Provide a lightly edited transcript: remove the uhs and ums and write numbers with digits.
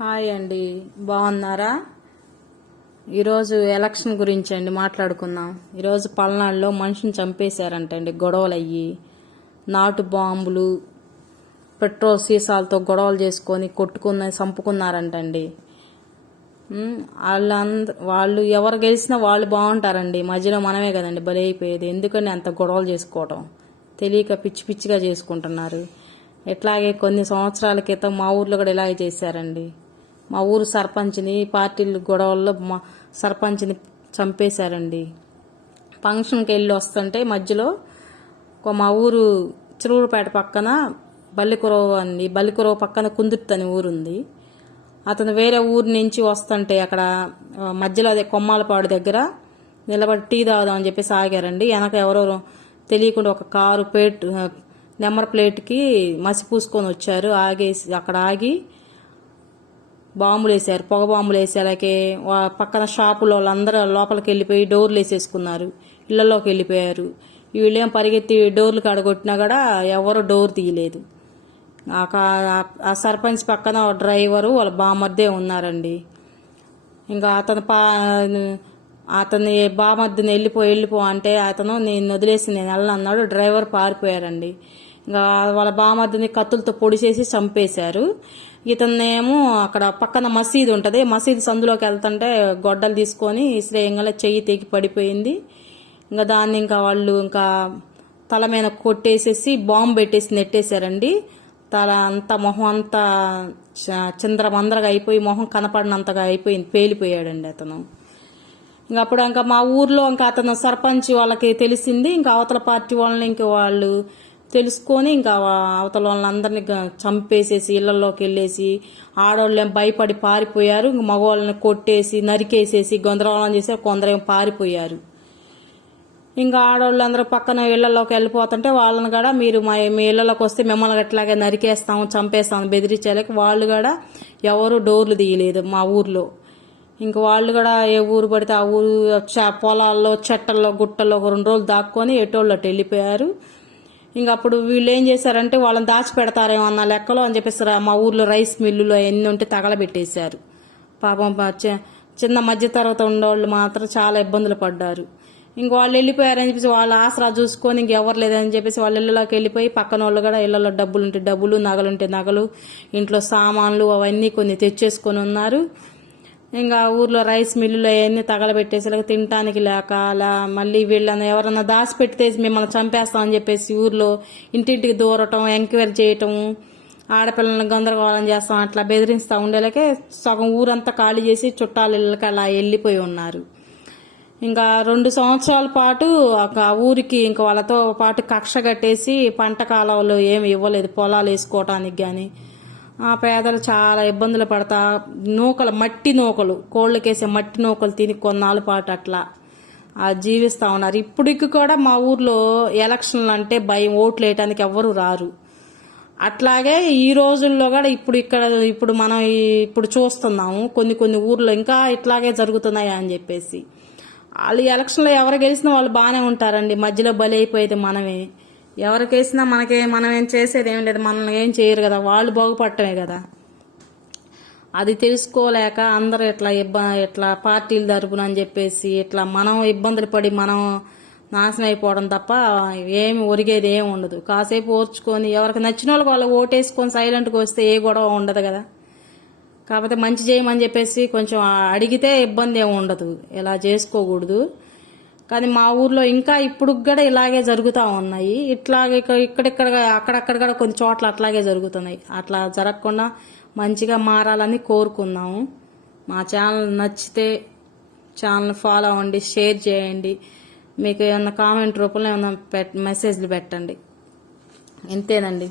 Hi అండి, బాగున్నారా? ఈరోజు ఎలక్షన్ గురించి అండి మాట్లాడుకుందాం. ఈరోజు పల్నాడులో మనిషిని చంపేశారంటండి. గొడవలు అయ్యి నాటు బాంబులు పెట్రోల్ సీసాలతో గొడవలు చేసుకొని చంపుకున్నారంటండి. వాళ్ళు ఎవరు గెలిచినా వాళ్ళు బాగుంటారండి. మధ్యలో మనమే కదండి బలి అయిపోయేది. ఎందుకని అంత గొడవలు చేసుకోవటం తెలియక పిచ్చి పిచ్చిగా చేసుకుంటున్నారు. ఇట్లాగే కొన్ని సంవత్సరాల క్రితం మా ఊర్లో కూడా ఇలాగే చేశారండి. మా ఊరు సర్పంచ్ని పార్టీల గొడవల్లో సర్పంచ్ని చంపేశారండి. ఫంక్షన్కి వెళ్ళి వస్తుంటే మధ్యలో మా ఊరు చిరువురుపేట పక్కన బల్లికురవ పక్కన కుందుర్తి అని ఊరుంది. అతను వేరే ఊరు నుంచి వస్తుంటే అక్కడ మధ్యలో అదే కొమ్మాలపాడు దగ్గర నిలబడి టీ తాగుదామని చెప్పేసి ఆగారండి. వెనక ఎవరో తెలియకుండా ఒక కారు నెంబర్ ప్లేట్కి మసి పూసుకొని వచ్చారు. అక్కడ ఆగి బాంబులు వేసారు, పొగ బాంబులు వేసి అలాగే పక్కన షాపులో వాళ్ళందరూ లోపలికి వెళ్ళిపోయి డోర్లు వేసేసుకున్నారు, ఇళ్లలోకి వెళ్ళిపోయారు. వీళ్ళేం పరిగెత్తి డోర్లు కాడగొట్టినా కూడా ఎవరు డోర్ తీయలేదు. ఆ సర్పంచ్ పక్కన డ్రైవరు వాళ్ళ బామర్దే ఉన్నారండి. ఇంకా అతని బామర్దిని వెళ్ళిపో అంటే అతను నేను వదిలేసి నేను వెళ్ళనన్నాడు. డ్రైవర్ పారిపోయారండి. ఇంకా వాళ్ళ బామర్దిని కత్తులతో పొడిచేసి చంపేశారు. ఇతన్నేమో అక్కడ పక్కన మసీదు ఉంటుంది, మసీదు సందులోకి వెళ్తుంటే గొడ్డలు తీసుకొని శ్రేయంగా చెయ్యి తెగి పడిపోయింది. ఇంకా దాన్ని వాళ్ళు తల మీద కొట్టేసేసి బాంబు పెట్టేసి నెట్టేశారండి. తల అంతా మొహం అంతా చిందరమందరగా అయిపోయి మొహం కనపడినంతగా అయిపోయింది, పేలిపోయాడండి అతను. అప్పుడు మా ఊర్లో అతను సర్పంచ్ వాళ్ళకి తెలిసింది. అవతల పార్టీ వాళ్ళని వాళ్ళు తెలుసుకొని అవతల వాళ్ళందరినీ చంపేసేసి ఇళ్లలోకి వెళ్ళేసి ఆడవాళ్ళు భయపడి పారిపోయారు. మగవాళ్ళని కొట్టేసి నరికేసేసి గందరగోళం చేసి కొందరేమో పారిపోయారు. ఆడవాళ్ళందరూ పక్కన ఇళ్లలోకి వెళ్ళిపోతుంటే వాళ్ళని కూడా మీరు మీ ఇళ్లలోకి వస్తే మిమ్మల్ని అట్లాగే నరికేస్తాము చంపేస్తాము బెదిరించేలాకి వాళ్ళు కూడా ఎవరు డోర్లు తీయలేదు మా ఊర్లో. వాళ్ళు కూడా ఏ ఊరు పడితే ఆ ఊరు పొలాల్లో చెట్టల్లో గుట్టల్లో 2 రోజులు దాక్కొని ఎటోళ్ళు అటు వెళ్ళిపోయారు. అప్పుడు వీళ్ళు ఏం చేశారంటే వాళ్ళని దాచిపెడతారేమో అన్న లెక్కలో అని చెప్పేసి మా ఊర్లో రైస్ మిల్లులో ఎన్ని ఉంటే తగలబెట్టేశారు. పాపం చిన్న మధ్యతరగతి ఉండేవాళ్ళు మాత్రం చాలా ఇబ్బందులు పడ్డారు. వాళ్ళు వెళ్ళిపోయారని చెప్పేసి వాళ్ళ ఆసరా చూసుకొని ఎవరు లేదని చెప్పేసి వాళ్ళ ఇళ్ళలోకి వెళ్ళిపోయి పక్కన వాళ్ళు కూడా ఇళ్లలో డబ్బులుంటే డబ్బులు, నగలుంటే నగలు, ఇంట్లో సామాన్లు అవన్నీ కొన్ని తెచ్చేసుకొని ఉన్నారు. ఊర్లో రైస్ మిల్లులో అవన్నీ తగలబెట్టేసి తినటానికి లేక అలా మళ్ళీ వీళ్ళని ఎవరన్నా దాచిపెడితే మిమ్మల్ని చంపేస్తామని చెప్పేసి ఊర్లో ఇంటింటికి దూరటం, ఎంక్వైరీ చేయటం, ఆడపిల్లలను గందరగోళం చేస్తాం అట్లా బెదిరిస్తూ ఉండేలాకే సగం ఊరంతా ఖాళీ చేసి చుట్టాల ఇళ్ళకి అలా వెళ్ళిపోయి ఉన్నారు. 2 సంవత్సరాల పాటు ఊరికి వాళ్ళతో పాటు కక్ష కట్టేసి పంట కాలంలో ఏమి ఇవ్వలేదు పొలాలు వేసుకోవటానికి కానీ. ఆ పేదలు చాలా ఇబ్బందులు పడతా మట్టి నూకలు కోళ్ళకేసే మట్టి నూకలు తిని కొన్నాళ్ళ పాటు అట్లా జీవిస్తూ ఉన్నారు. ఇప్పటికి కూడా మా ఊర్లో ఎలక్షన్లు అంటే భయం, ఓట్లు వేయటానికి ఎవ్వరు రారు. అట్లాగే ఈ రోజుల్లో కూడా ఇప్పుడు మనం చూస్తున్నాము కొన్ని ఊర్లో ఇంకా ఇట్లాగే జరుగుతున్నాయా అని చెప్పేసి. వాళ్ళు ఎలక్షన్లో ఎవరు గెలిచినా వాళ్ళు బాగానే ఉంటారండి. మధ్యలో బలి అయిపోయేది మనమే. ఎవరికేసినా మనం ఏం చేసేది ఏం లేదు, మనల్ని ఏం చేయరు కదా, వాళ్ళు బాగుపడటమే కదా. అది తెలుసుకోలేక అందరూ ఇట్లా పార్టీల తరపున అని చెప్పేసి ఇట్లా మనం ఇబ్బందులు పడి మనం నాశనం అయిపోవడం తప్ప ఏమి ఒరిగేది ఏమి ఉండదు. కాసేపు ఓర్చుకొని ఎవరికి నచ్చిన వాళ్ళు ఓటేసుకొని సైలెంట్గా వస్తే ఏ గొడవ ఉండదు కదా. కాకపోతే మంచి చేయమని చెప్పేసి కొంచెం అడిగితే ఇబ్బంది ఏమి ఉండదు, ఇలా చేసుకోకూడదు. కానీ మా ఊర్లో ఇంకా ఇప్పుడు కూడా ఇలాగే జరుగుతూ ఉన్నాయి. ఇట్లాగే అక్కడక్కడ కూడా కొన్ని చోట్ల అట్లాగే జరుగుతున్నాయి. అట్లా జరగకుండా మంచిగా మారాలని కోరుకుందాము. మా ఛానల్ నచ్చితే ఛానల్ ఫాలో అవ్వండి, షేర్ చేయండి. మీకు ఏమన్నా కామెంట్ రూపంలో ఏమన్నా మెసేజ్లు పెట్టండి. ఇంతేనండి.